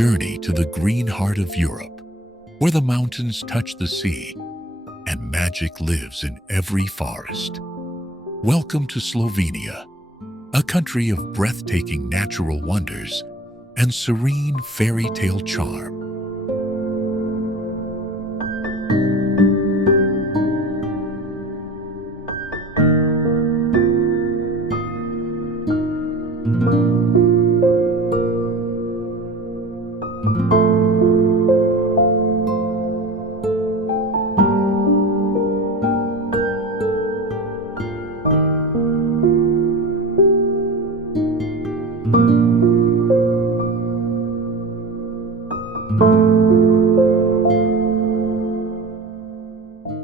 journey to the green heart of Europe, where the mountains touch the sea and magic lives in every forest. Welcome to Slovenia, a country of breathtaking natural wonders and serene fairy tale charm.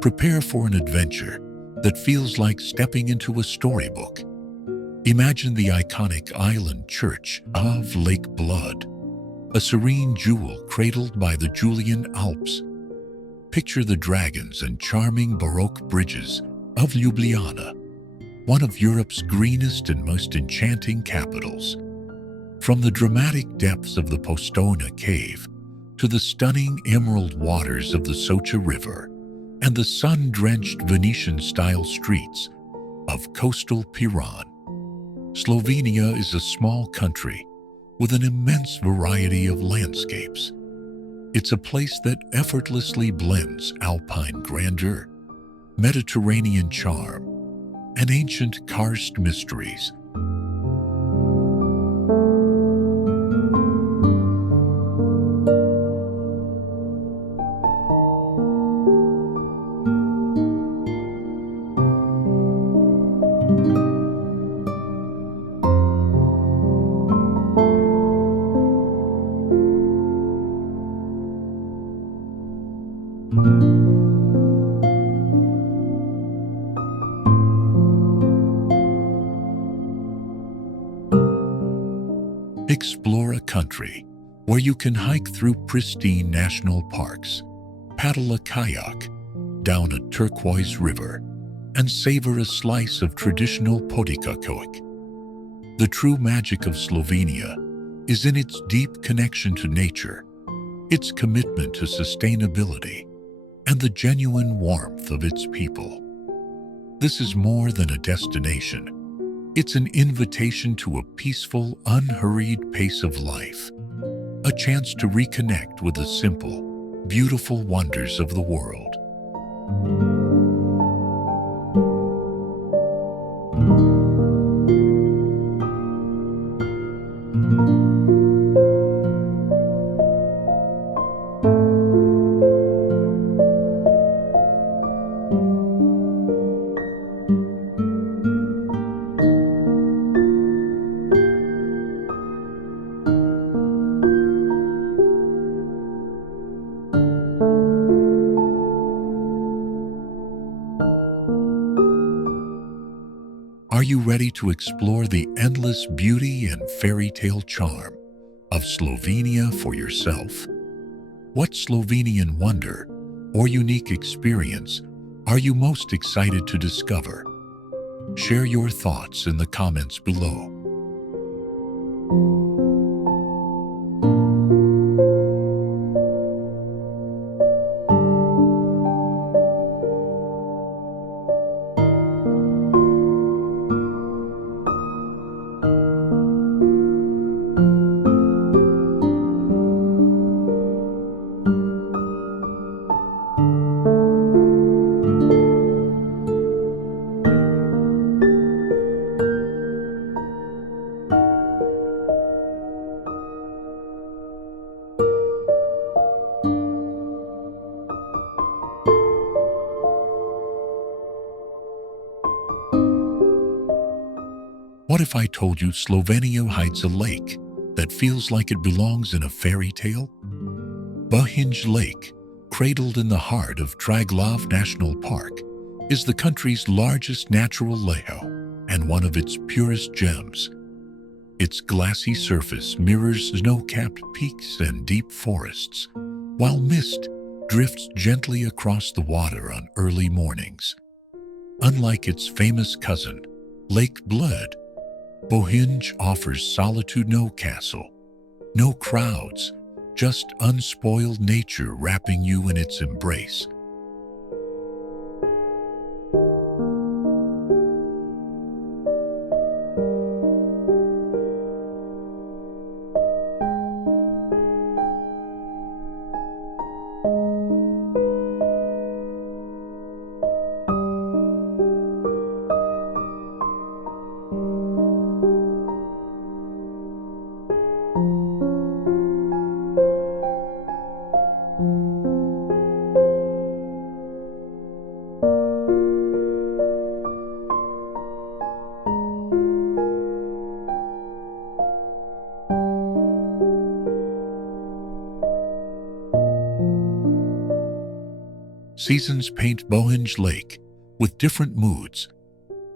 Prepare for an adventure that feels like stepping into a storybook. Imagine the iconic island church of Lake Bled, a serene jewel cradled by the Julian Alps. Picture the dragons and charming Baroque bridges of Ljubljana, one of Europe's greenest and most enchanting capitals. From the dramatic depths of the Postojna cave to the stunning emerald waters of the Socha River, and the sun-drenched Venetian-style streets of coastal Piran. Slovenia is a small country with an immense variety of landscapes. It's a place that effortlessly blends Alpine grandeur, Mediterranean charm, and ancient karst mysteries. Explore a country where you can hike through pristine national parks, paddle a kayak down a turquoise river, and savor a slice of traditional podikakoik. The true magic of Slovenia is in its deep connection to nature, its commitment to sustainability, and the genuine warmth of its people. This is more than a destination. It's an invitation to a peaceful, unhurried pace of life, a chance to reconnect with the simple, beautiful wonders of the world. Are you ready to explore the endless beauty and fairy tale charm of Slovenia for yourself? What Slovenian wonder or unique experience are you most excited to discover? Share your thoughts in the comments below. What if I told you Slovenia hides a lake that feels like it belongs in a fairy tale? Bohinj Lake, cradled in the heart of Triglav National Park, is the country's largest natural lake and one of its purest gems. Its glassy surface mirrors snow-capped peaks and deep forests, while mist drifts gently across the water on early mornings. Unlike its famous cousin, Lake Bled, Bohinj offers solitude, no castle, no crowds, just unspoiled nature wrapping you in its embrace. Seasons paint Bohinj Lake with different moods.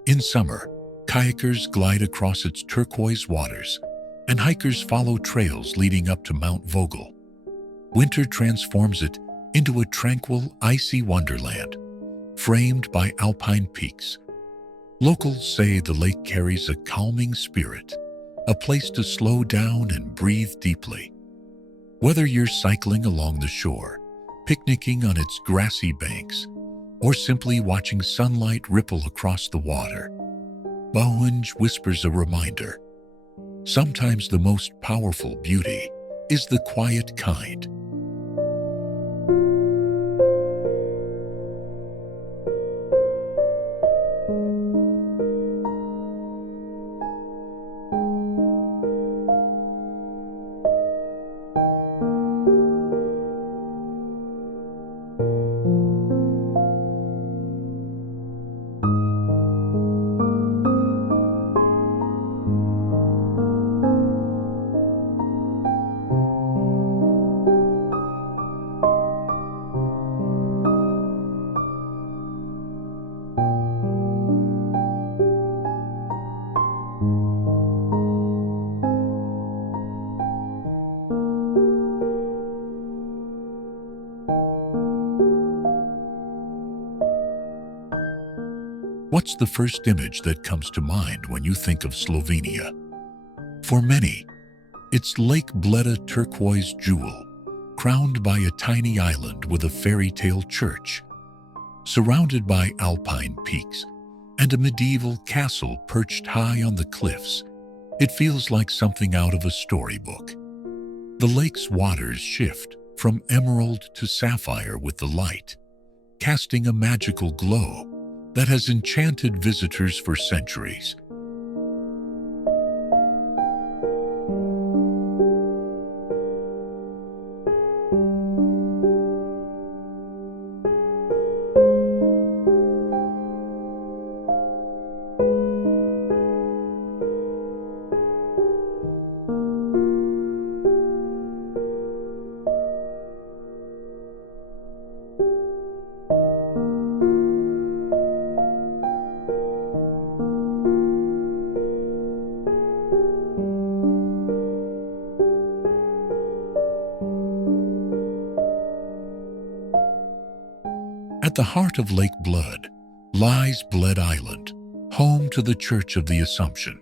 In summer, kayakers glide across its turquoise waters, and hikers follow trails leading up to Mount Vogel. Winter transforms it into a tranquil, icy wonderland, framed by alpine peaks. Locals say the lake carries a calming spirit, a place to slow down and breathe deeply. Whether you're cycling along the shore, picnicking on its grassy banks, or simply watching sunlight ripple across the water, Bohinj whispers a reminder. Sometimes the most powerful beauty is the quiet kind. What's the first image that comes to mind when you think of Slovenia? For many, it's Lake Bled, a turquoise jewel, crowned by a tiny island with a fairytale church, surrounded by alpine peaks and a medieval castle perched high on the cliffs. It feels like something out of a storybook. The lake's waters shift from emerald to sapphire with the light, casting a magical glow that has enchanted visitors for centuries. At the heart of Lake Bled lies Bled Island, home to the Church of the Assumption.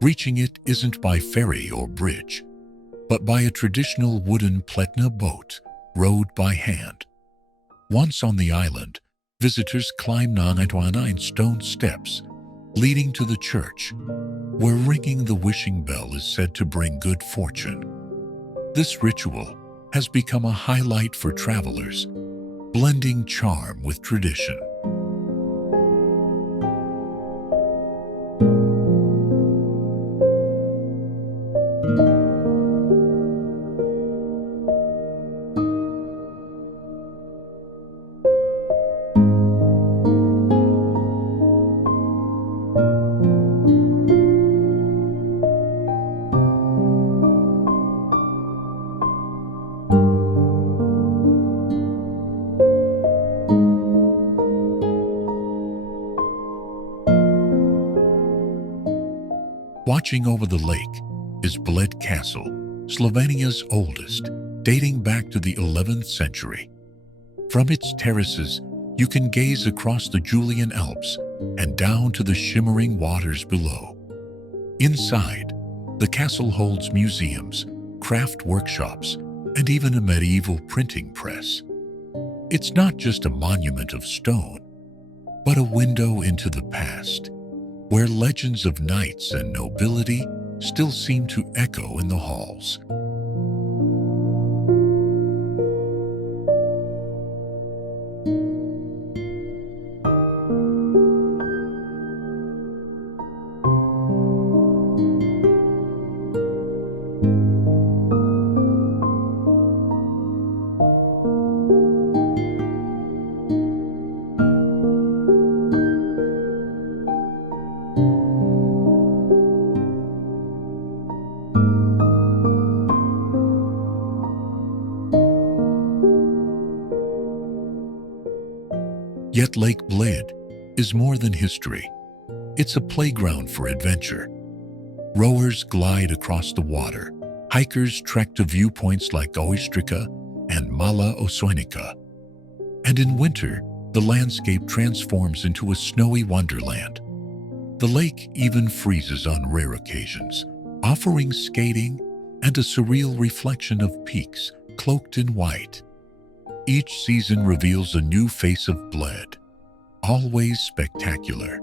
Reaching it isn't by ferry or bridge, but by a traditional wooden pletna boat rowed by hand. Once on the island, visitors climb 99 stone steps leading to the church, where ringing the wishing bell is said to bring good fortune. This ritual has become a highlight for travelers, blending charm with tradition. Watching over the lake is Bled Castle, Slovenia's oldest, dating back to the 11th century. From its terraces, you can gaze across the Julian Alps and down to the shimmering waters below. Inside, the castle holds museums, craft workshops, and even a medieval printing press. It's not just a monument of stone, but a window into the past, where legends of knights and nobility still seem to echo in the halls. Yet Lake Bled is more than history. It's a playground for adventure. Rowers glide across the water. Hikers trek to viewpoints like Oistrika and Mala Osojnica. And in winter, the landscape transforms into a snowy wonderland. The lake even freezes on rare occasions, offering skating and a surreal reflection of peaks cloaked in white. Each season reveals a new face of Bled, always spectacular.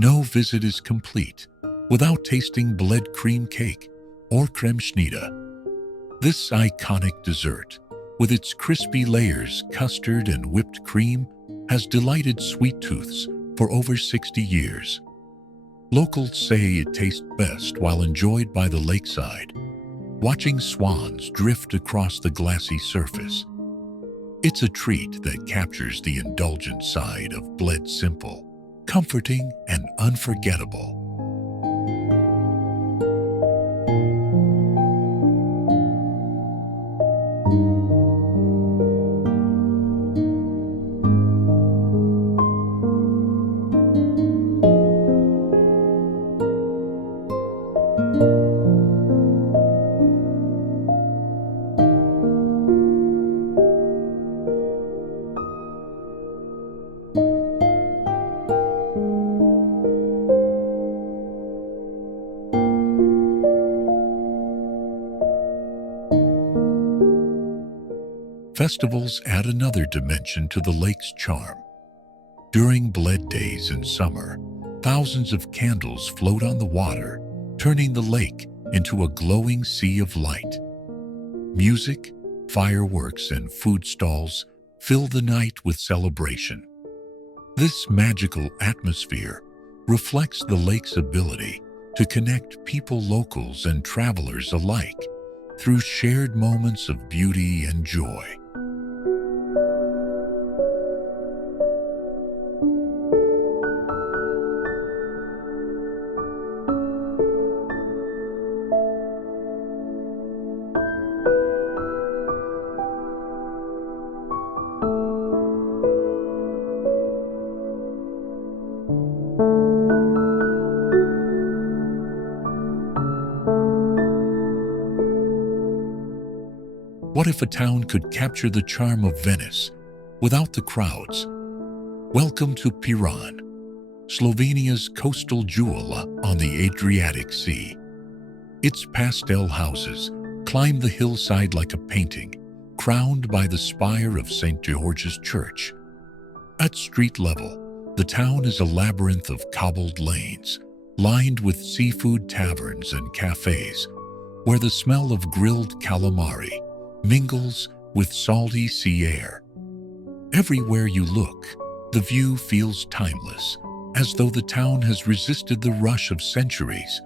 No visit is complete without tasting Bled cream cake or kremschnita. This iconic dessert, with its crispy layers, custard, and whipped cream, has delighted sweet tooths for over 60 years. Locals say it tastes best while enjoyed by the lakeside, watching swans drift across the glassy surface. It's a treat that captures the indulgent side of Bled simple, comforting, and unforgettable. Festivals add another dimension to the lake's charm. During Bled days in summer, thousands of candles float on the water, turning the lake into a glowing sea of light. Music, fireworks, and food stalls fill the night with celebration. This magical atmosphere reflects the lake's ability to connect people, locals, and travelers alike through shared moments of beauty and joy. What if a town could capture the charm of Venice without the crowds? Welcome to Piran, Slovenia's coastal jewel on the Adriatic Sea. Its pastel houses climb the hillside like a painting, crowned by the spire of St. George's Church. At street level, the town is a labyrinth of cobbled lanes, lined with seafood taverns and cafes, where the smell of grilled calamari mingles with salty sea air. Everywhere you look, the view feels timeless, as though the town has resisted the rush of centuries.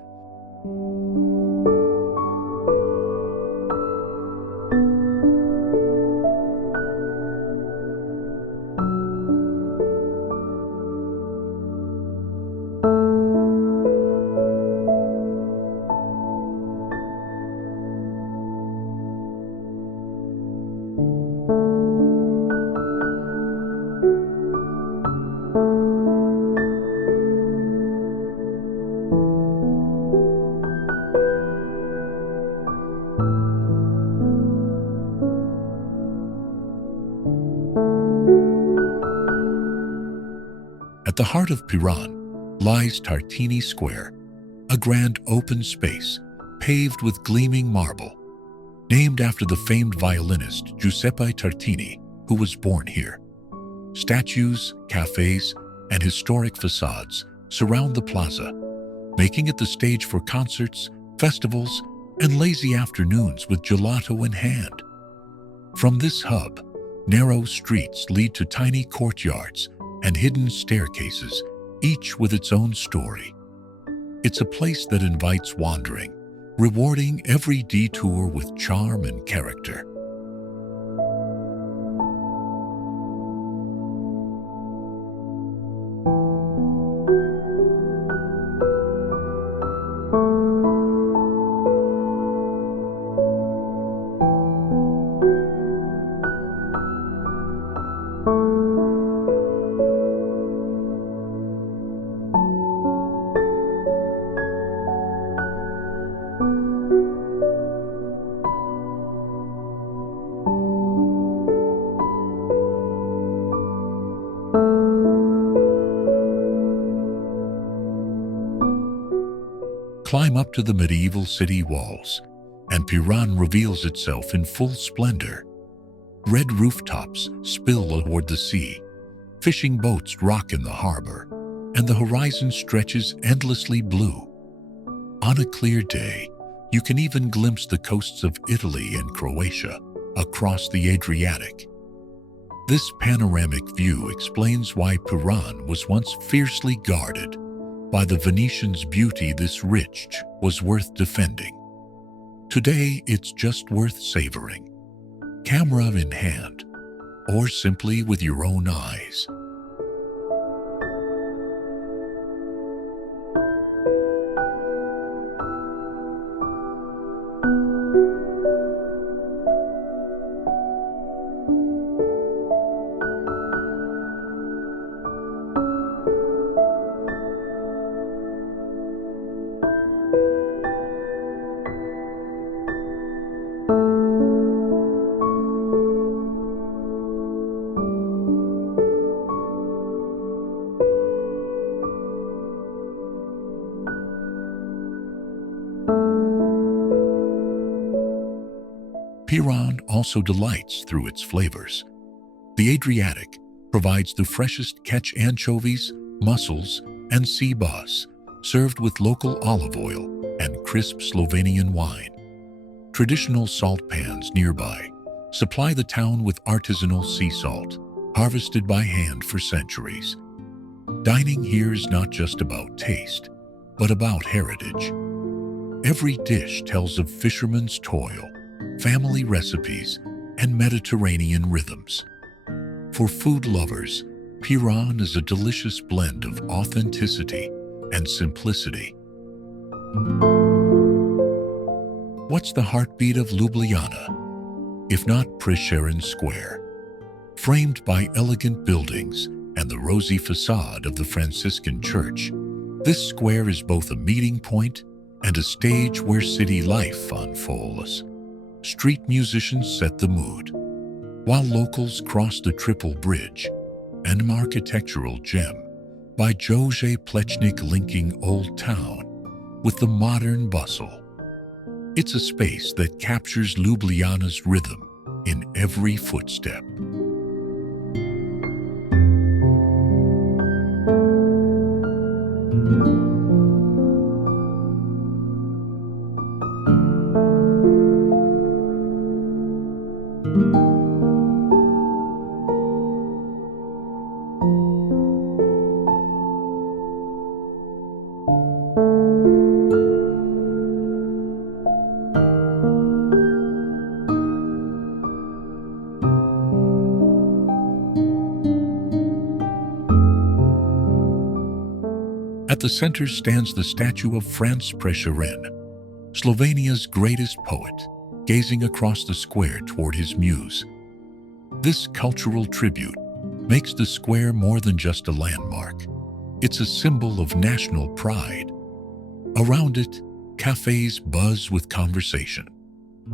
At the heart of Piran lies Tartini Square, a grand open space paved with gleaming marble, named after the famed violinist Giuseppe Tartini, who was born here. Statues, cafes, and historic facades surround the plaza, making it the stage for concerts, festivals, and lazy afternoons with gelato in hand. From this hub, narrow streets lead to tiny courtyards and hidden staircases, each with its own story. It's a place that invites wandering, rewarding every detour with charm and character. Climb up to the medieval city walls, and Piran reveals itself in full splendor. Red rooftops spill toward the sea, fishing boats rock in the harbor, and the horizon stretches endlessly blue. On a clear day, you can even glimpse the coasts of Italy and Croatia across the Adriatic. This panoramic view explains why Piran was once fiercely guarded. By the Venetians' beauty, this ridge was worth defending. Today, it's just worth savoring, camera in hand, or simply with your own eyes. Piran also delights through its flavors. The Adriatic provides the freshest catch anchovies, mussels, and sea bass, served with local olive oil and crisp Slovenian wine. Traditional salt pans nearby supply the town with artisanal sea salt, harvested by hand for centuries. Dining here is not just about taste, but about heritage. Every dish tells of fishermen's toil, family recipes, and Mediterranean rhythms. For food lovers, Piran is a delicious blend of authenticity and simplicity. What's the heartbeat of Ljubljana, if not Prešeren Square? Framed by elegant buildings and the rosy facade of the Franciscan Church, this square is both a meeting point and a stage where city life unfolds. Street musicians set the mood, while locals cross the Triple Bridge, an architectural gem by Jože Plečnik linking Old Town with the modern bustle. It's a space that captures Ljubljana's rhythm in every footstep. At the center stands the statue of Franz Prešeren, Slovenia's greatest poet, gazing across the square toward his muse. This cultural tribute makes the square more than just a landmark. It's a symbol of national pride. Around it, cafes buzz with conversation.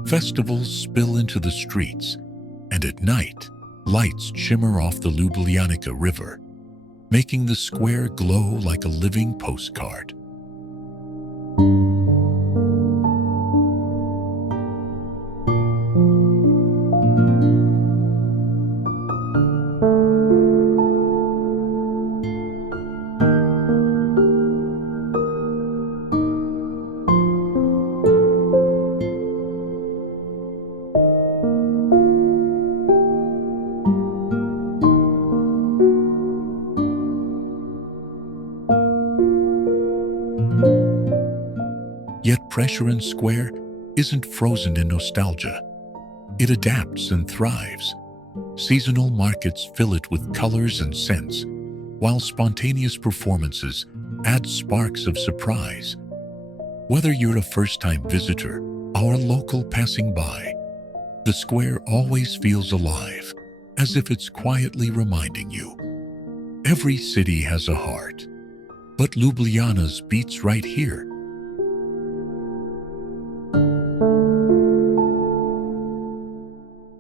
Festivals spill into the streets, and at night, lights shimmer off the Ljubljanica River. making the square glow like a living postcard. Yet Pressure and Square isn't frozen in nostalgia. It adapts and thrives. Seasonal markets fill it with colors and scents, while spontaneous performances add sparks of surprise. Whether you're a first-time visitor or a local passing by, the square always feels alive, as if it's quietly reminding you. Every city has a heart, but Ljubljana's beats right here.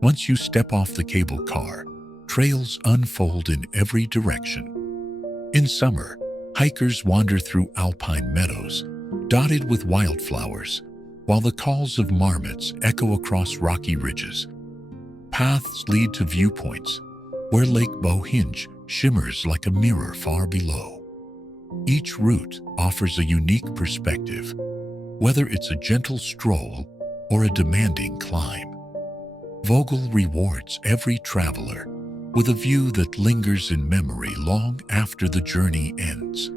Once you step off the cable car, trails unfold in every direction. In summer, hikers wander through alpine meadows, dotted with wildflowers, while the calls of marmots echo across rocky ridges. Paths lead to viewpoints, where Lake Bohinj shimmers like a mirror far below. Each route offers a unique perspective, whether it's a gentle stroll or a demanding climb. Vogel rewards every traveler with a view that lingers in memory long after the journey ends.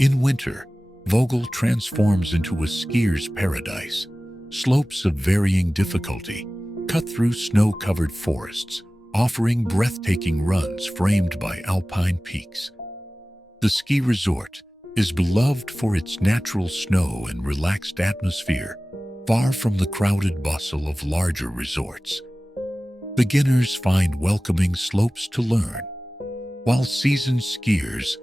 In winter, Vogel transforms into a skier's paradise. Slopes of varying difficulty cut through snow-covered forests, offering breathtaking runs framed by alpine peaks. The ski resort is beloved for its natural snow and relaxed atmosphere, far from the crowded bustle of larger resorts. Beginners find welcoming slopes to learn, while seasoned skiers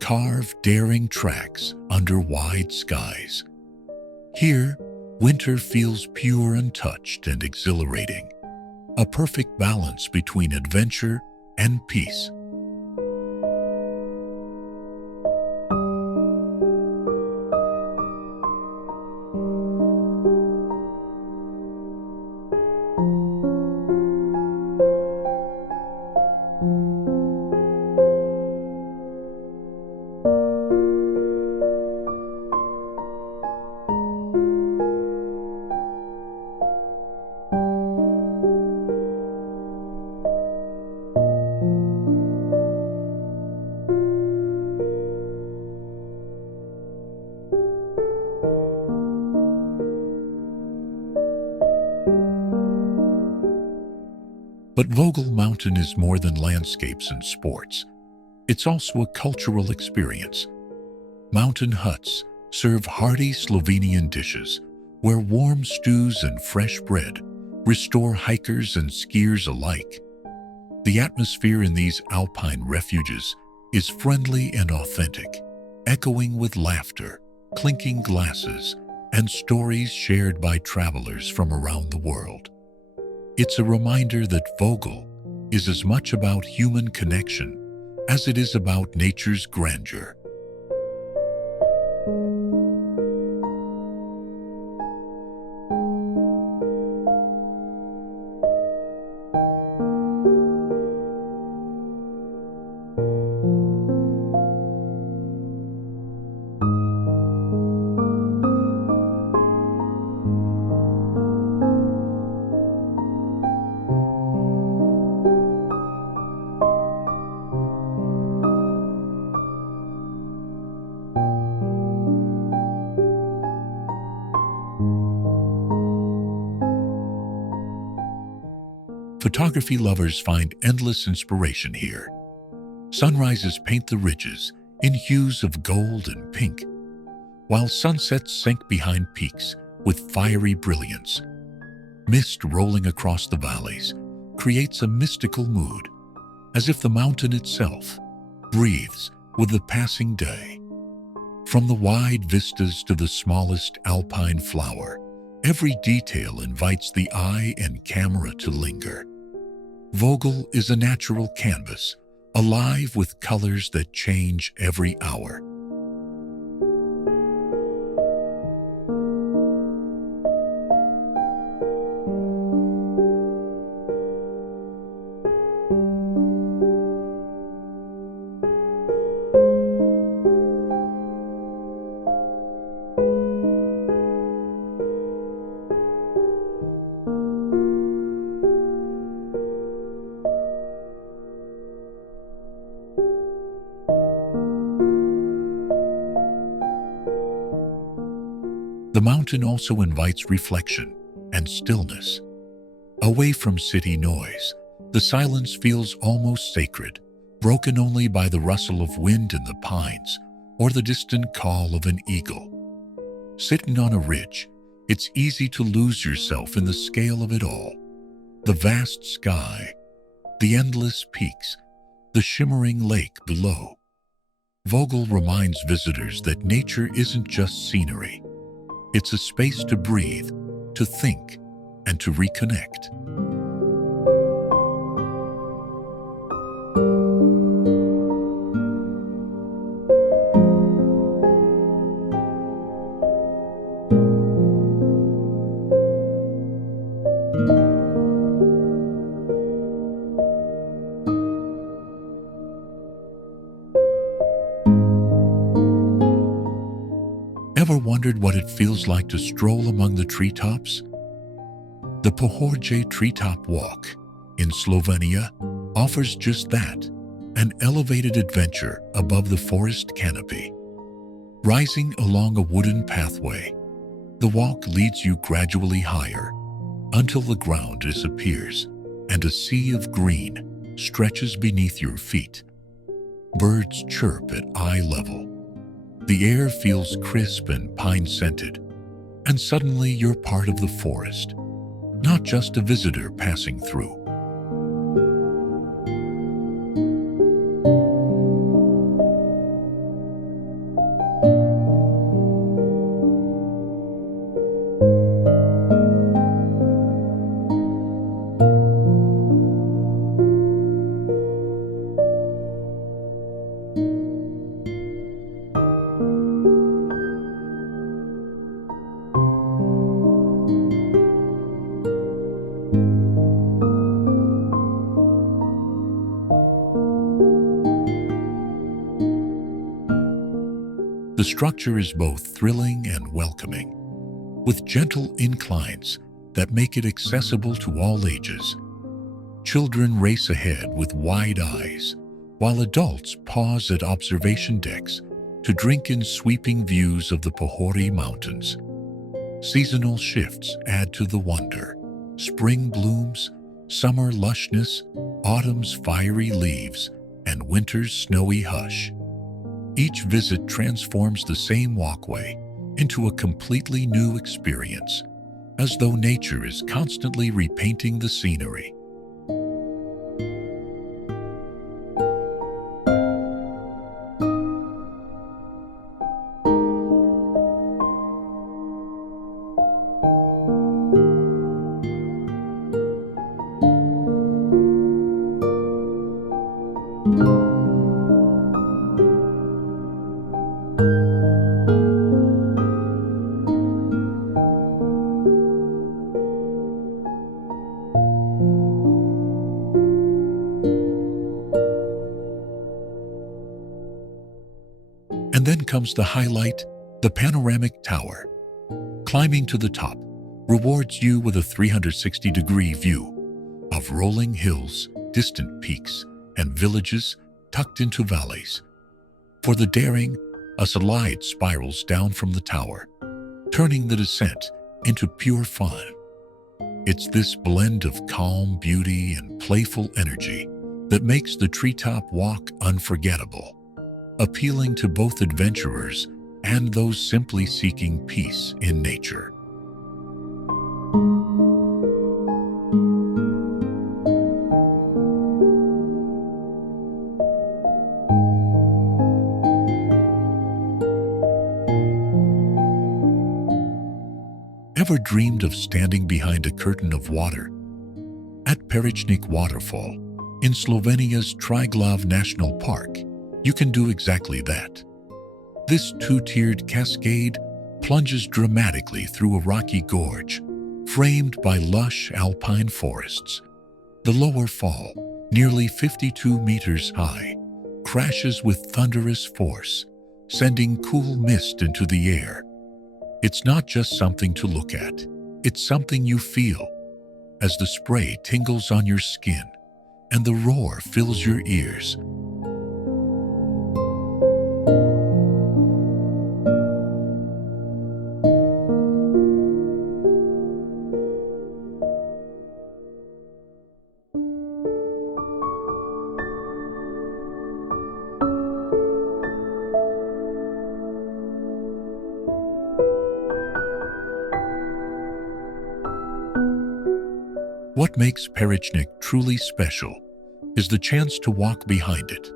carve daring tracks under wide skies. Here, winter feels pure, untouched, and exhilarating, a perfect balance between adventure and peace. But Vogel Mountain is more than landscapes and sports. It's also a cultural experience. Mountain huts serve hearty Slovenian dishes, where warm stews and fresh bread restore hikers and skiers alike. The atmosphere in these alpine refuges is friendly and authentic, echoing with laughter, clinking glasses, and stories shared by travelers from around the world. It's a reminder that Vogel is as much about human connection as it is about nature's grandeur. Photography lovers find endless inspiration here. Sunrises paint the ridges in hues of gold and pink, while sunsets sink behind peaks with fiery brilliance. Mist rolling across the valleys creates a mystical mood, as if the mountain itself breathes with the passing day. From the wide vistas to the smallest alpine flower, every detail invites the eye and camera to linger. Vogel is a natural canvas, alive with colors that change every hour. The mountain also invites reflection and stillness. Away from city noise, the silence feels almost sacred, broken only by the rustle of wind in the pines or the distant call of an eagle. Sitting on a ridge, it's easy to lose yourself in the scale of it all. The vast sky, the endless peaks, the shimmering lake below. Vogel reminds visitors that nature isn't just scenery. It's a space to breathe, to think, and to reconnect. Ever wondered what it feels like to stroll among the treetops? The Pohorje Treetop Walk in Slovenia offers just that, an elevated adventure above the forest canopy. Rising along a wooden pathway, the walk leads you gradually higher until the ground disappears and a sea of green stretches beneath your feet. Birds chirp at eye level. The air feels crisp and pine-scented, and suddenly you're part of the forest, not just a visitor passing through. The structure is both thrilling and welcoming, with gentle inclines that make it accessible to all ages. Children race ahead with wide eyes, while adults pause at observation decks to drink in sweeping views of the Pohori Mountains. Seasonal shifts add to the wonder. Spring blooms, summer lushness, autumn's fiery leaves, and winter's snowy hush. Each visit transforms the same walkway into a completely new experience, as though nature is constantly repainting the scenery. And then comes the highlight, the panoramic tower. Climbing to the top rewards you with a 360-degree view of rolling hills, distant peaks, and villages tucked into valleys. For the daring, a slide spirals down from the tower, turning the descent into pure fun. It's this blend of calm beauty and playful energy that makes the treetop walk unforgettable, appealing to both adventurers and those simply seeking peace in nature. Ever dreamed of standing behind a curtain of water? At Perečnik Waterfall, in Slovenia's Triglav National Park, you can do exactly that. This two-tiered cascade plunges dramatically through a rocky gorge, framed by lush alpine forests. The lower fall, nearly 52 meters high, crashes with thunderous force, sending cool mist into the air. It's not just something to look at, it's something you feel, as the spray tingles on your skin and the roar fills your ears. What makes Perečnik truly special is the chance to walk behind it.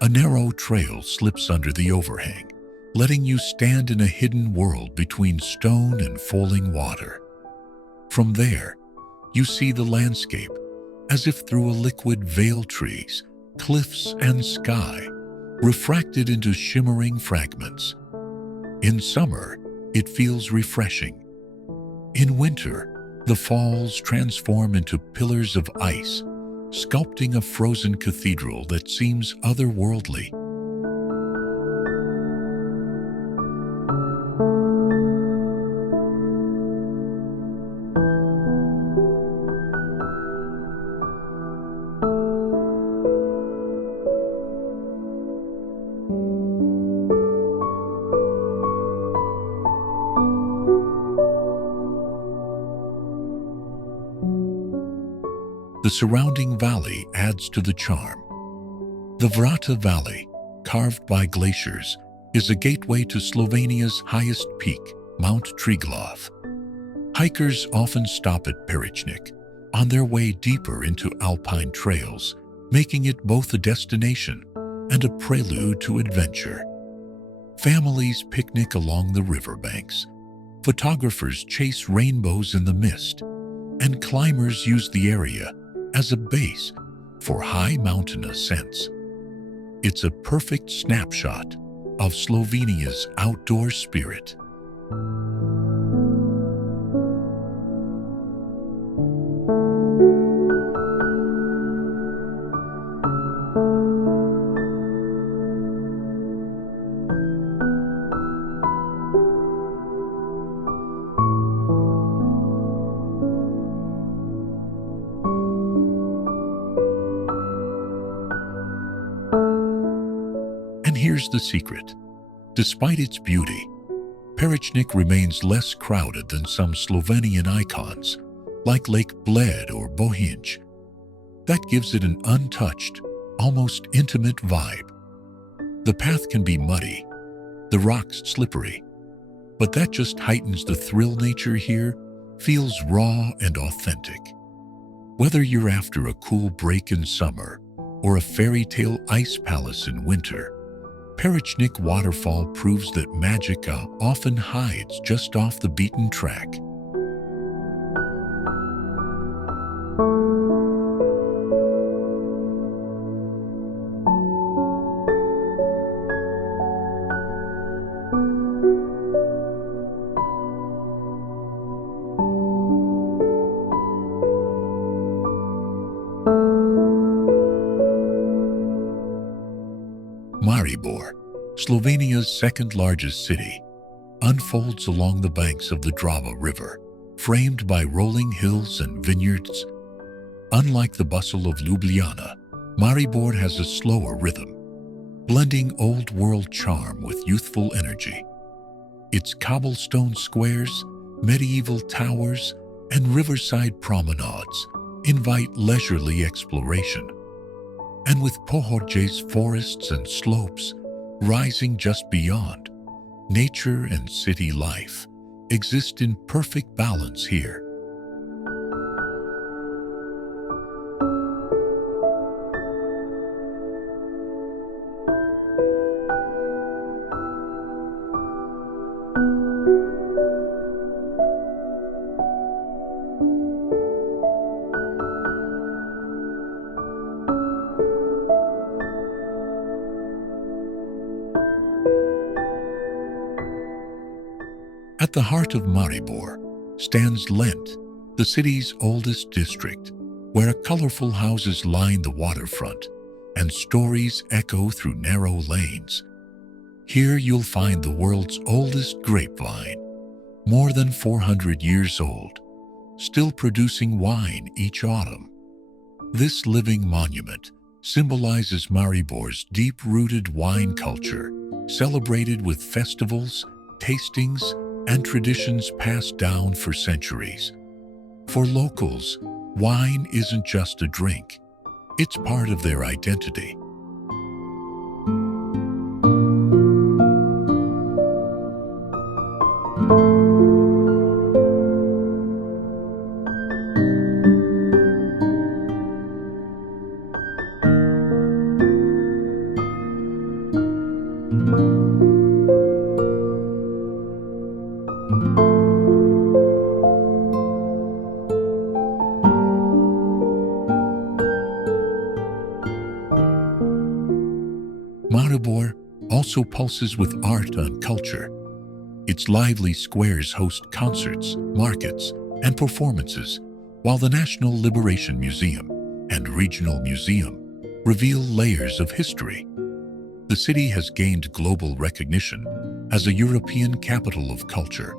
A narrow trail slips under the overhang, letting you stand in a hidden world between stone and falling water. From there, you see the landscape as if through a liquid veil, trees, cliffs, and sky, refracted into shimmering fragments. In summer, it feels refreshing. In winter, the falls transform into pillars of ice, sculpting a frozen cathedral that seems otherworldly. The surrounding valley adds to the charm. The Vrata Valley, carved by glaciers, is a gateway to Slovenia's highest peak, Mount Triglav. Hikers often stop at Perečnik on their way deeper into Alpine trails, making it both a destination and a prelude to adventure. Families picnic along the riverbanks, photographers chase rainbows in the mist, and climbers use the area as a base for high mountain ascents. It's a perfect snapshot of Slovenia's outdoor spirit. Here's the secret. Despite its beauty, Perečnik remains less crowded than some Slovenian icons, like Lake Bled or Bohinj. That gives it an untouched, almost intimate vibe. The path can be muddy, the rocks slippery, but that just heightens the thrill. Nature here feels raw and authentic. Whether you're after a cool break in summer or a fairytale ice palace in winter, Perečnik Waterfall proves that magic often hides just off the beaten track. Maribor, Slovenia's second-largest city, unfolds along the banks of the Drava River, framed by rolling hills and vineyards. Unlike the bustle of Ljubljana, Maribor has a slower rhythm, blending old-world charm with youthful energy. Its cobblestone squares, medieval towers, and riverside promenades invite leisurely exploration. And with Pohorje's forests and slopes rising just beyond, nature and city life exist in perfect balance here. At the heart of Maribor stands Lent, the city's oldest district, where colorful houses line the waterfront and stories echo through narrow lanes. Here you'll find the world's oldest grapevine, more than 400 years old, still producing wine each autumn. This living monument symbolizes Maribor's deep-rooted wine culture, celebrated with festivals, tastings, and traditions passed down for centuries. For locals, wine isn't just a drink, it's part of their identity. Maribor also pulses with art and culture. Its lively squares host concerts, markets, and performances, while the National Liberation Museum and Regional Museum reveal layers of history. The city has gained global recognition as a European capital of culture,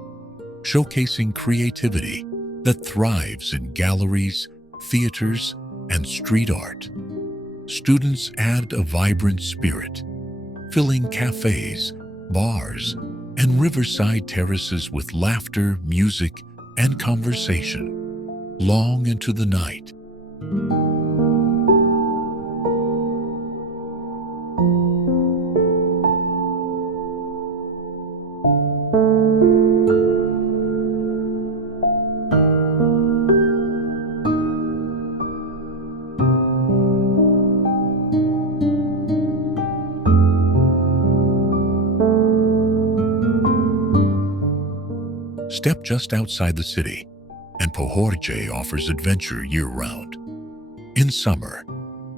showcasing creativity that thrives in galleries, theaters, and street art. Students add a vibrant spirit, filling cafes, bars, and riverside terraces with laughter, music, and conversation, long into the night. Step just outside the city, and Pohorje offers adventure year-round. In summer,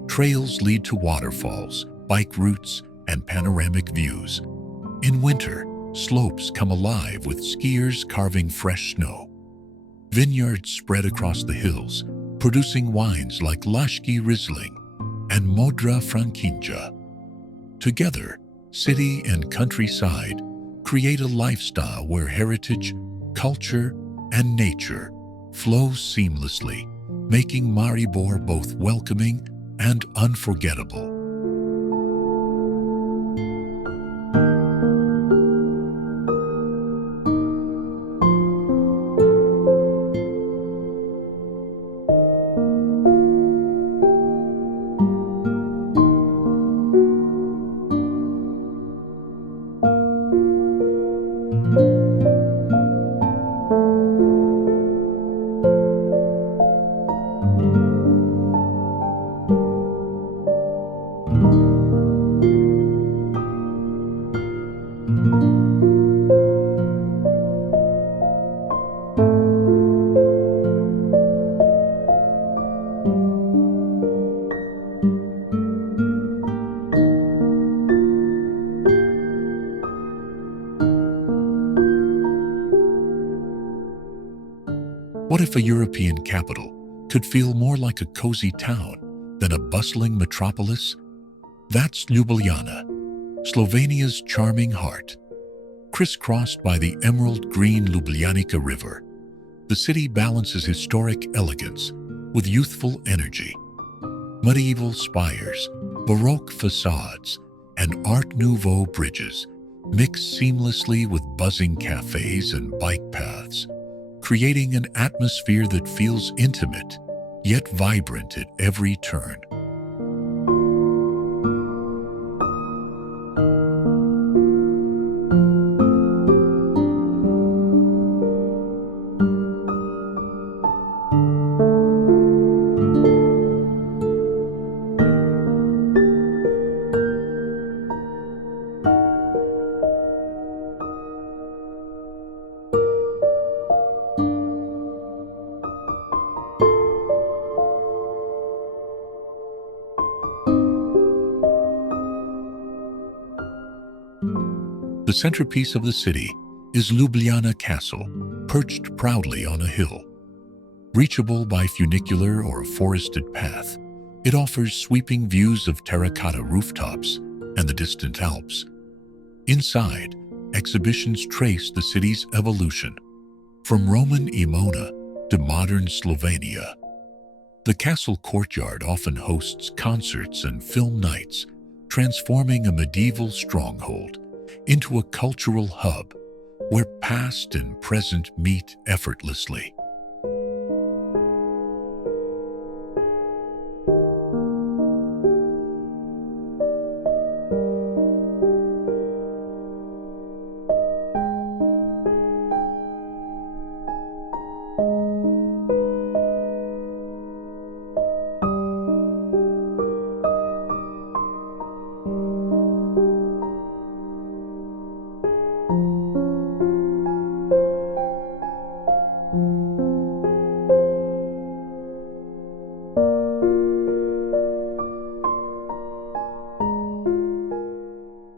trails lead to waterfalls, bike routes, and panoramic views. In winter, slopes come alive with skiers carving fresh snow. Vineyards spread across the hills, producing wines like Lashki Riesling and Modra Frankinja. Together, city and countryside create a lifestyle where heritage, culture, and nature flow seamlessly, making Maribor both welcoming and unforgettable. What if a European capital could feel more like a cozy town than a bustling metropolis? That's Ljubljana, Slovenia's charming heart. Crisscrossed by the emerald-green Ljubljanica River, the city balances historic elegance with youthful energy. Medieval spires, Baroque facades, and Art Nouveau bridges mix seamlessly with buzzing cafes and bike paths, creating an atmosphere that feels intimate, yet vibrant at every turn. The centerpiece of the city is Ljubljana Castle, perched proudly on a hill. Reachable by funicular or a forested path, it offers sweeping views of terracotta rooftops and the distant Alps. Inside, exhibitions trace the city's evolution, from Roman Emona to modern Slovenia. The castle courtyard often hosts concerts and film nights, transforming a medieval stronghold into a cultural hub where past and present meet effortlessly.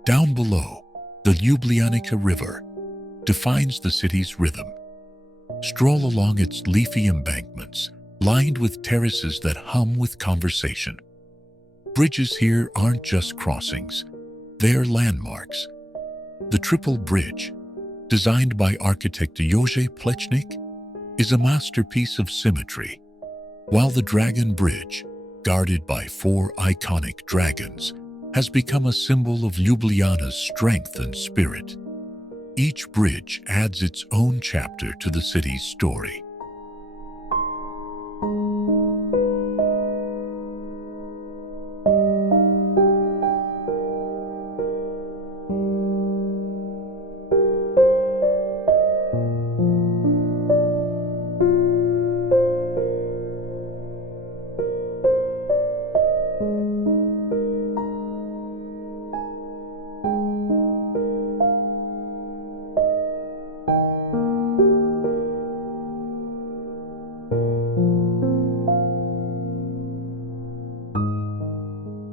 Down below, the Ljubljanica River defines the city's rhythm. Stroll along its leafy embankments, lined with terraces that hum with conversation. Bridges here aren't just crossings, they're landmarks. The Triple Bridge, designed by architect Jože Plečnik, is a masterpiece of symmetry, while the Dragon Bridge, guarded by 4 iconic dragons, has become a symbol of Ljubljana's strength and spirit. Each bridge adds its own chapter to the city's story.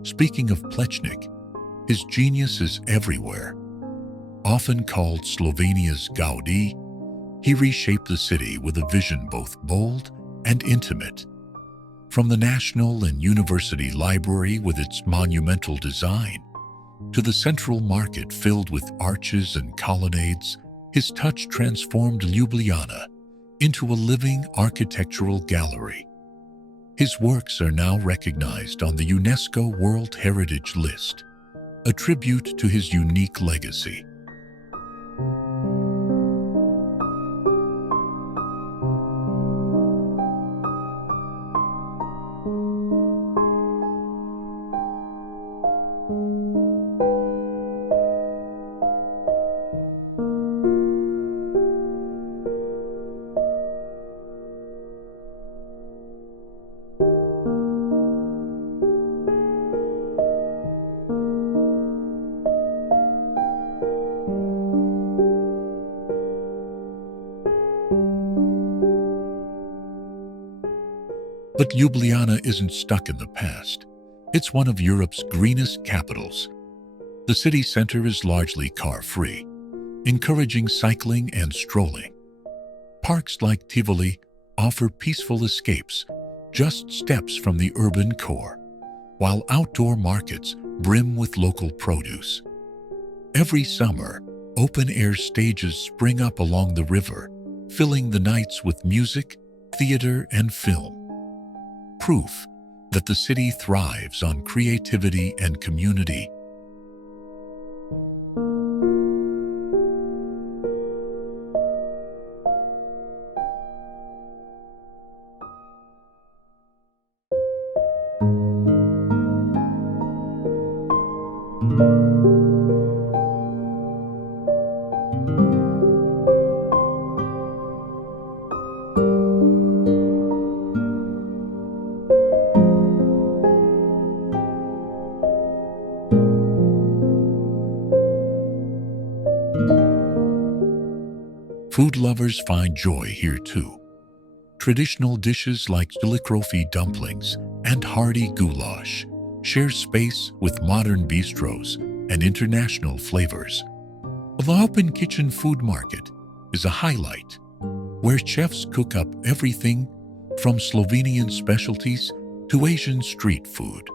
Speaking of Plečnik, his genius is everywhere. Often called Slovenia's Gaudi, he reshaped the city with a vision both bold and intimate. From the National and University Library with its monumental design, to the central market filled with arches and colonnades, his touch transformed Ljubljana into a living architectural gallery. His works are now recognized on the UNESCO World Heritage List, a tribute to his unique legacy. But Ljubljana isn't stuck in the past. It's one of Europe's greenest capitals. The city center is largely car-free, encouraging cycling and strolling. Parks like Tivoli offer peaceful escapes, just steps from the urban core, while outdoor markets brim with local produce. Every summer, open-air stages spring up along the river, filling the nights with music, theater, and film. Proof that the city thrives on creativity and community. Food lovers find joy here too. Traditional dishes like Julikrofi dumplings and hearty goulash share space with modern bistros and international flavors. The Alpine Kitchen Food Market is a highlight, where chefs cook up everything from Slovenian specialties to Asian street food,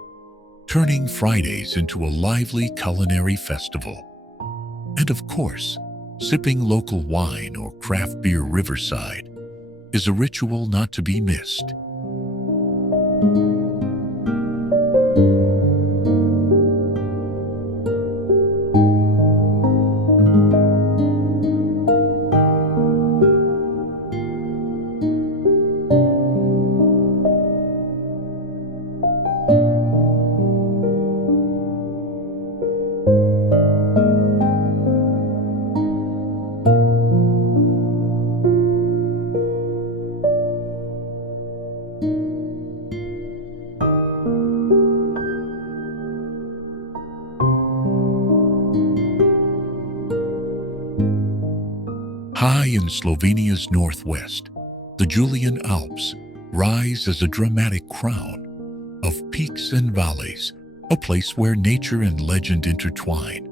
turning Fridays into a lively culinary festival. And of course, sipping local wine or craft beer riverside is a ritual not to be missed. High in Slovenia's northwest, the Julian Alps rise as a dramatic crown of peaks and valleys, a place where nature and legend intertwine.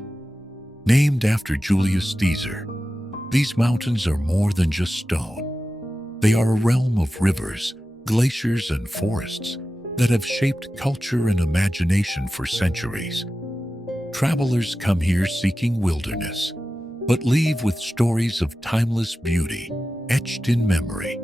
Named after Julius Caesar, these mountains are more than just stone. They are a realm of rivers, glaciers, and forests that have shaped culture and imagination for centuries. Travelers come here seeking wilderness, but leave with stories of timeless beauty etched in memory.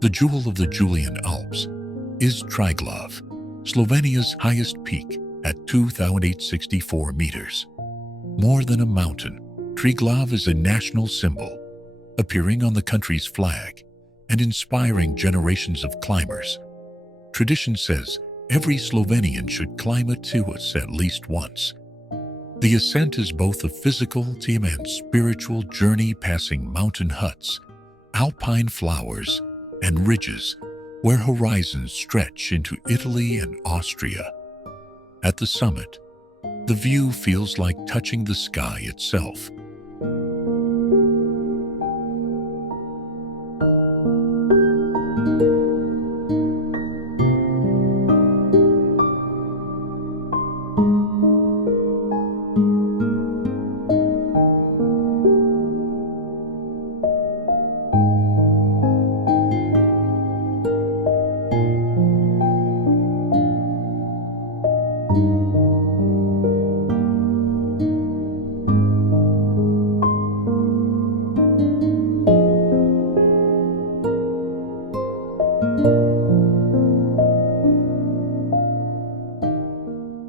The jewel of the Julian Alps is Triglav, Slovenia's highest peak at 2,864 meters. More than a mountain, Triglav is a national symbol, appearing on the country's flag and inspiring generations of climbers. Tradition says every Slovenian should climb it to us at least once. The ascent is both a physical and spiritual journey, passing mountain huts, alpine flowers, and ridges where horizons stretch into Italy and Austria. At the summit, the view feels like touching the sky itself.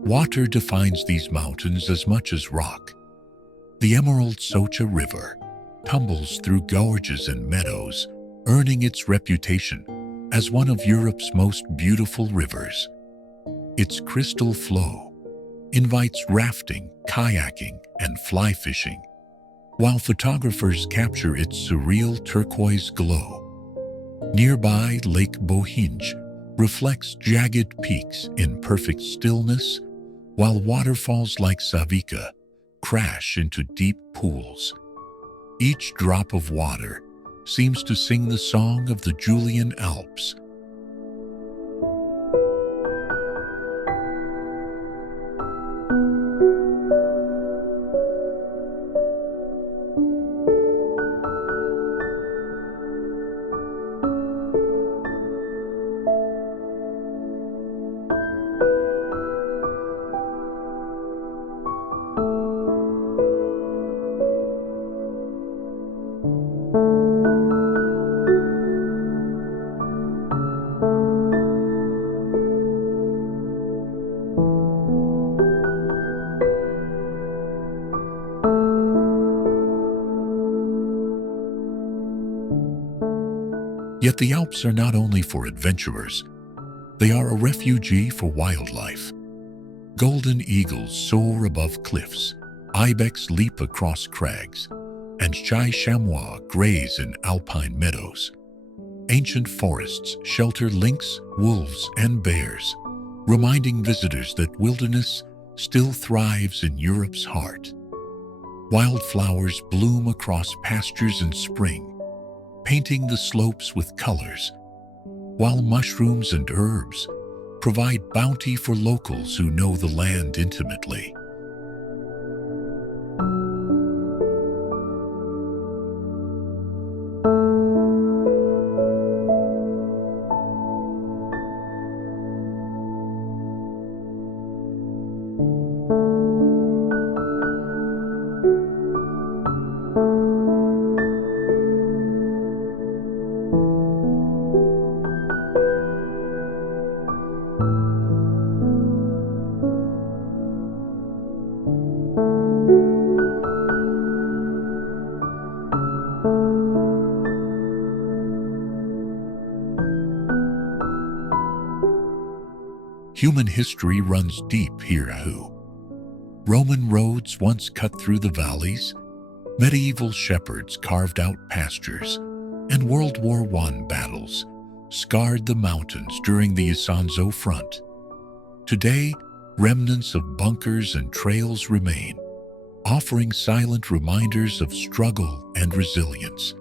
Water defines these mountains as much as rock. The Emerald Socha River tumbles through gorges and meadows, earning its reputation as one of Europe's most beautiful rivers. Its crystal flow invites rafting, kayaking, and fly fishing, while photographers capture its surreal turquoise glow. Nearby, Lake Bohinj reflects jagged peaks in perfect stillness, while waterfalls like Savika crash into deep pools. Each drop of water seems to sing the song of the Julian Alps. Yet the Alps are not only for adventurers, they are a refuge for wildlife. Golden eagles soar above cliffs, ibex leap across crags, and chamois graze in alpine meadows. Ancient forests shelter lynx, wolves, and bears, reminding visitors that wilderness still thrives in Europe's heart. Wildflowers bloom across pastures in spring, painting the slopes with colors, while mushrooms and herbs provide bounty for locals who know the land intimately. Human history runs deep here. Roman roads once cut through the valleys, medieval shepherds carved out pastures, and World War I battles scarred the mountains during the Isonzo Front. Today, remnants of bunkers and trails remain, offering silent reminders of struggle and resilience.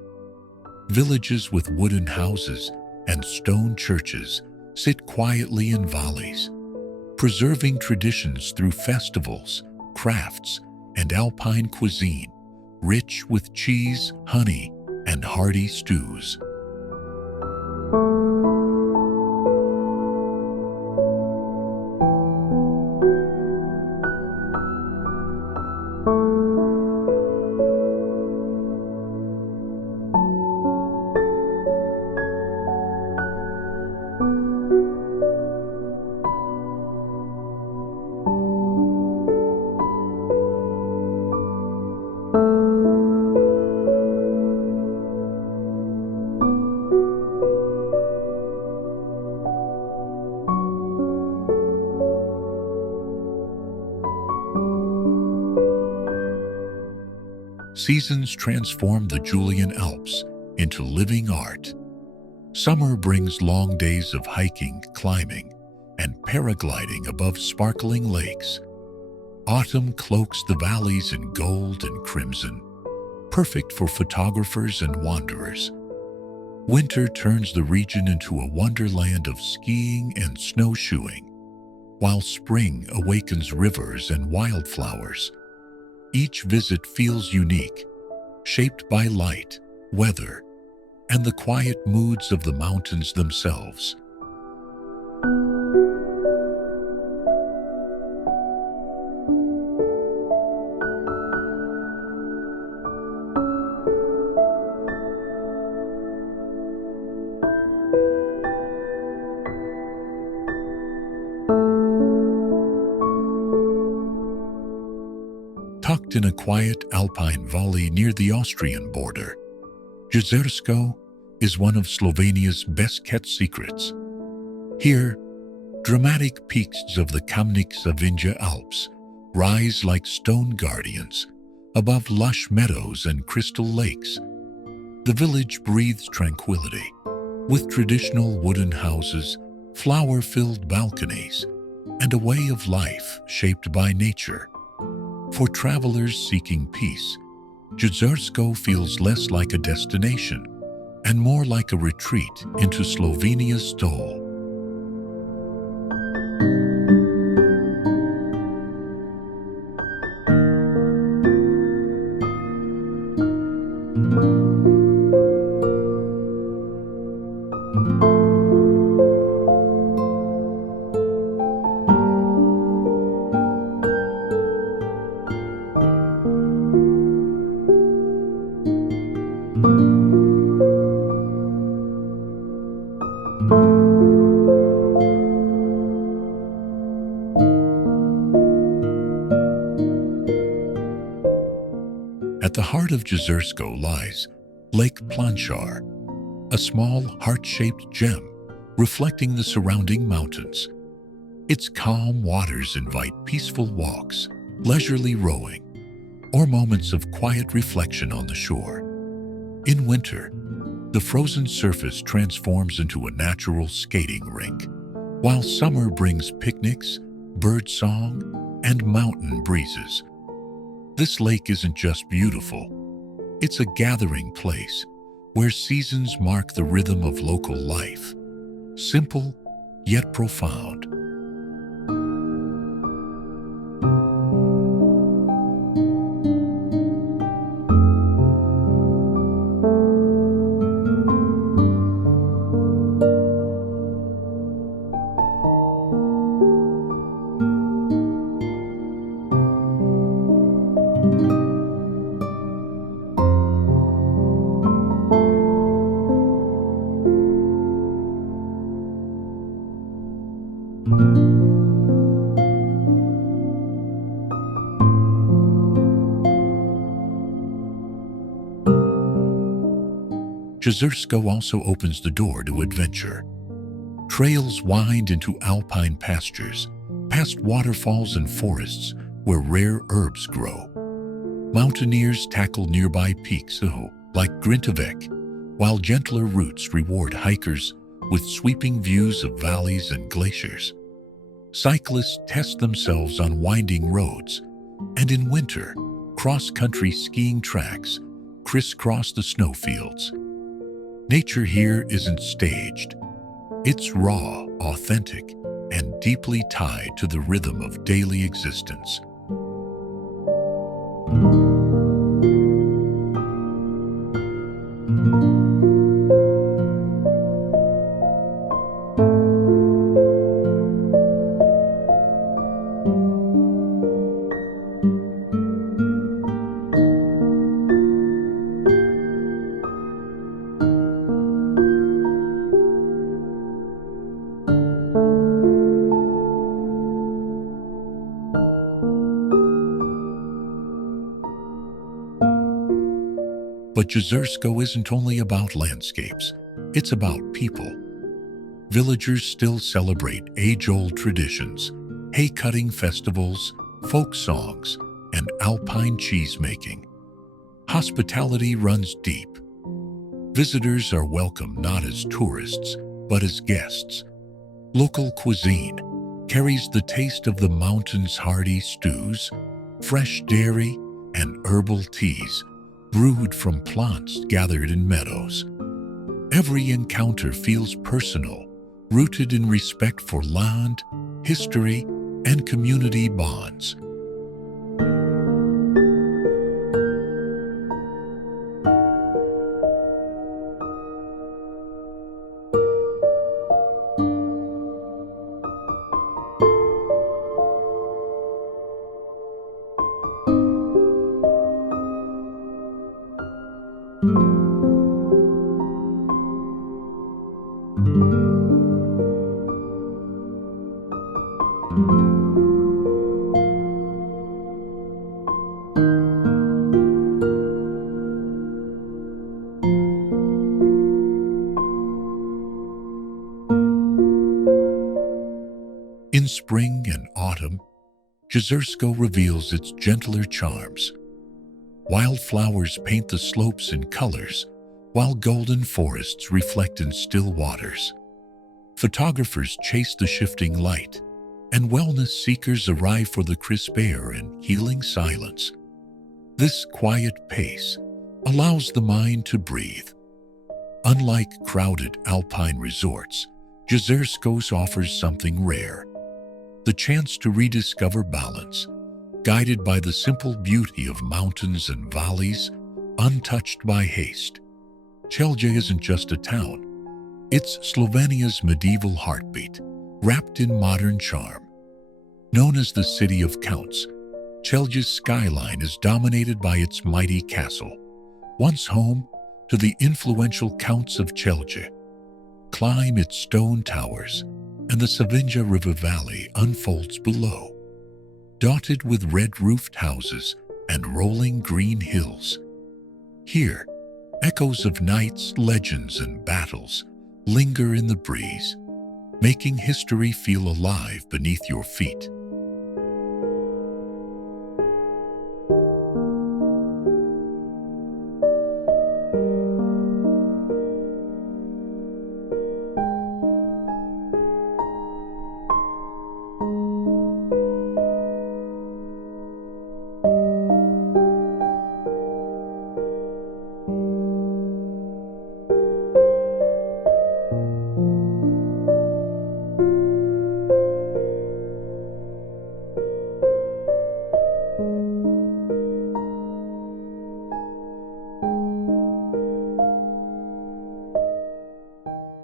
Villages with wooden houses and stone churches sit quietly in valleys, preserving traditions through festivals, crafts, and alpine cuisine, rich with cheese, honey, and hearty stews. Seasons transform the Julian Alps into living art. Summer brings long days of hiking, climbing, and paragliding above sparkling lakes. Autumn cloaks the valleys in gold and crimson, perfect for photographers and wanderers. Winter turns the region into a wonderland of skiing and snowshoeing, while spring awakens rivers and wildflowers. Each visit feels unique, shaped by light, weather, and the quiet moods of the mountains themselves. Tucked in a quiet alpine valley near the Austrian border, Jezersko is one of Slovenia's best-kept secrets. Here, dramatic peaks of the Kamnik Savinja Alps rise like stone guardians above lush meadows and crystal lakes. The village breathes tranquility, with traditional wooden houses, flower-filled balconies, and a way of life shaped by nature. For travelers seeking peace, Jezersko feels less like a destination and more like a retreat into Slovenia's soul. At the heart of Jezersko lies Lake Planchar, a small heart-shaped gem reflecting the surrounding mountains. Its calm waters invite peaceful walks, leisurely rowing, or moments of quiet reflection on the shore. In winter, the frozen surface transforms into a natural skating rink, while summer brings picnics, birdsong, and mountain breezes. This lake isn't just beautiful, it's a gathering place where seasons mark the rhythm of local life, simple yet profound. Jezersko also opens the door to adventure. Trails wind into alpine pastures, past waterfalls and forests where rare herbs grow. Mountaineers tackle nearby peaks, like Grintavik, while gentler routes reward hikers with sweeping views of valleys and glaciers. Cyclists test themselves on winding roads, and in winter, cross-country skiing tracks crisscross the snowfields. Nature here isn't staged. It's raw, authentic, and deeply tied to the rhythm of daily existence. But Jezersko isn't only about landscapes, it's about people. Villagers still celebrate age-old traditions, hay-cutting festivals, folk songs, and alpine cheese-making. Hospitality runs deep. Visitors are welcome not as tourists, but as guests. Local cuisine carries the taste of the mountain's hearty stews, fresh dairy, and herbal teas brewed from plants gathered in meadows. Every encounter feels personal, rooted in respect for land, history, and community bonds. In spring and autumn, Jezersko reveals its gentler charms. Wildflowers paint the slopes in colors, while golden forests reflect in still waters. Photographers chase the shifting light, and wellness seekers arrive for the crisp air and healing silence. This quiet pace allows the mind to breathe. Unlike crowded alpine resorts, Jezersko offers something rare: the chance to rediscover balance, guided by the simple beauty of mountains and valleys, untouched by haste. Celje isn't just a town. It's Slovenia's medieval heartbeat, wrapped in modern charm. Known as the City of Counts, Celje's skyline is dominated by its mighty castle, once home to the influential Counts of Celje. Climb its stone towers, and the Savinja River Valley unfolds below, dotted with red-roofed houses and rolling green hills. Here, Echoes of knights, legends, and battles linger in the breeze, making history feel alive beneath your feet.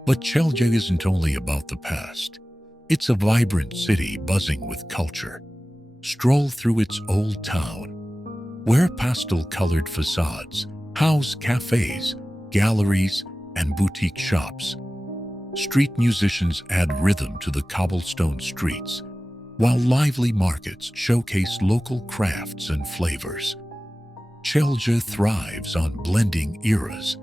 But Celje isn't only about the past. It's a vibrant city buzzing with culture. Stroll through its old town, where pastel-colored facades house cafes, galleries, and boutique shops. Street musicians add rhythm to the cobblestone streets, while lively markets showcase local crafts and flavors. Celje thrives on blending eras.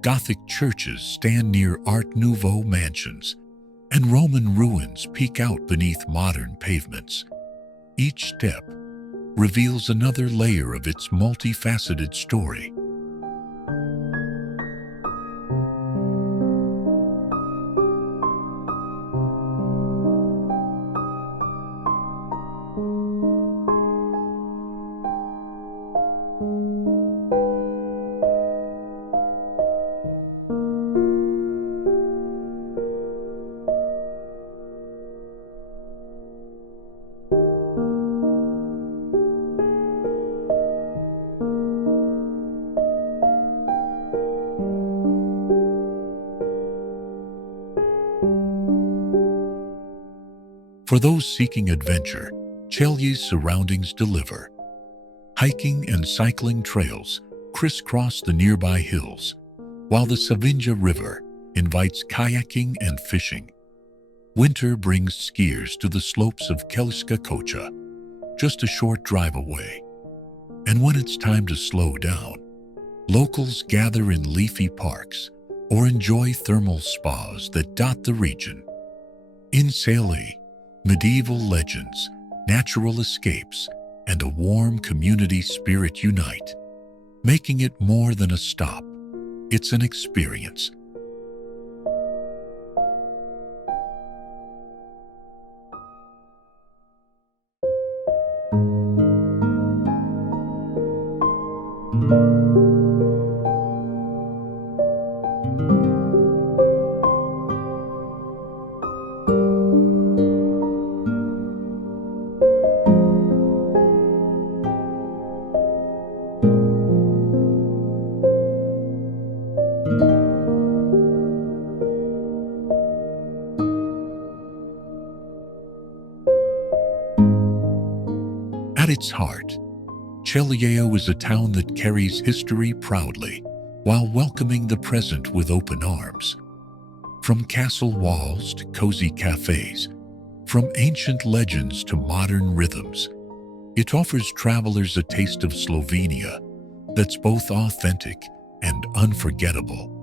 Gothic churches stand near Art Nouveau mansions, and Roman ruins peek out beneath modern pavements. Each step reveals another layer of its multifaceted story. For those seeking adventure, Celje's surroundings deliver. Hiking and cycling trails crisscross the nearby hills, while the Savinja River invites kayaking and fishing. Winter brings skiers to the slopes of Kelska Kocha, just a short drive away. And when it's time to slow down, locals gather in leafy parks or enjoy thermal spas that dot the region. In Celje, medieval legends, natural escapes, and a warm community spirit unite, making it more than a stop. It's an experience. At its heart, Celje is a town that carries history proudly while welcoming the present with open arms. From castle walls to cozy cafes, from ancient legends to modern rhythms, it offers travelers a taste of Slovenia that's both authentic and unforgettable.